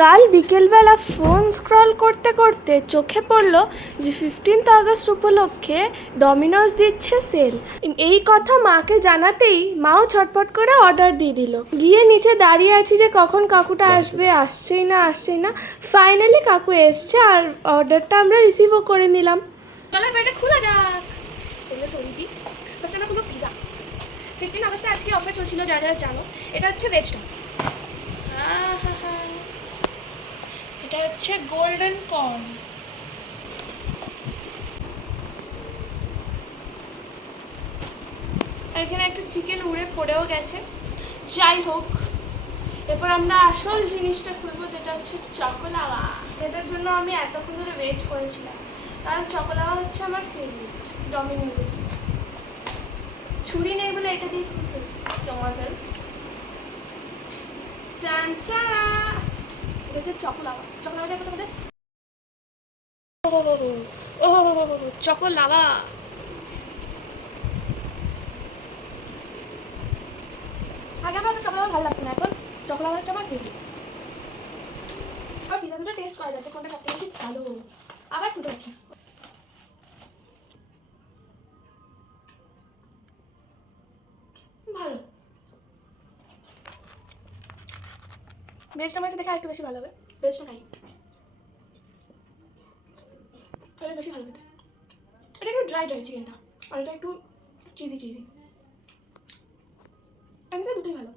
কাল বিকেলবেলা phone scroll করতে করতে চোখে পড়লো যে 15th আগস্ট উপলক্ষে ডমিনোজ দিচ্ছে সেল। এই কথা মাকে জানাতেই মাও ছটপট করে অর্ডার দিয়ে দিল। গিয়ে নিচে দাঁড়িয়ে আছি যে কখন কাকুটা আসবে, আসছেই না। ফাইনালি কাকু এসছে আর অর্ডারটা আমরা রিসিভও করে নিলাম। চলো এটা খোলা যাক। এগুলো সরি দিই, বাস আমরা খুব পিজা। 15 আগস্টে আজকে অফার চলছিল, যা যা জানো। এটা হচ্ছে ভেজটা, এটা হচ্ছে গোল্ডেন কর্ন। এখানে একটা চিকেন উড়ে পড়েও গেছে। যাই হোক, এরপর আমরা আসল জিনিসটা খুলবো, যেটা হচ্ছে চকোলাওয়া। এটার জন্য আমি এতক্ষণ ধরে ওয়েট করেছিলাম, কারণ চকোলাওয়া হচ্ছে আমার ফেভারিট ডমিনোজের। ছুরি নেই বলে এটা দিয়ে খুলতে হচ্ছে তোমাদের। এটা হচ্ছে চকোলাওয়া। চকোলাওয়া দেখো তোমাদের, ও চকোলাওয়া। আগে আমার তো চকোলাওয়া ভালো লাগতো না, এখন চকোলাওয়া হচ্ছে আমার ফেভারিট। আর পিজা দুটো টেস্ট করা যাচ্ছে কোনটা সবথেকে বেশি ভালো। আবার খুঁজে পাচ্ছি ভালো। ভেজটা আমার দেখে আরেকটু বেশি ভালো হবে। ভেজটা খাই, তাহলে বেশি ভালো খেতে। এটা একটু ড্রাই চিকেনটা, আর এটা একটু চিজি। আমি দুটোই ভালো।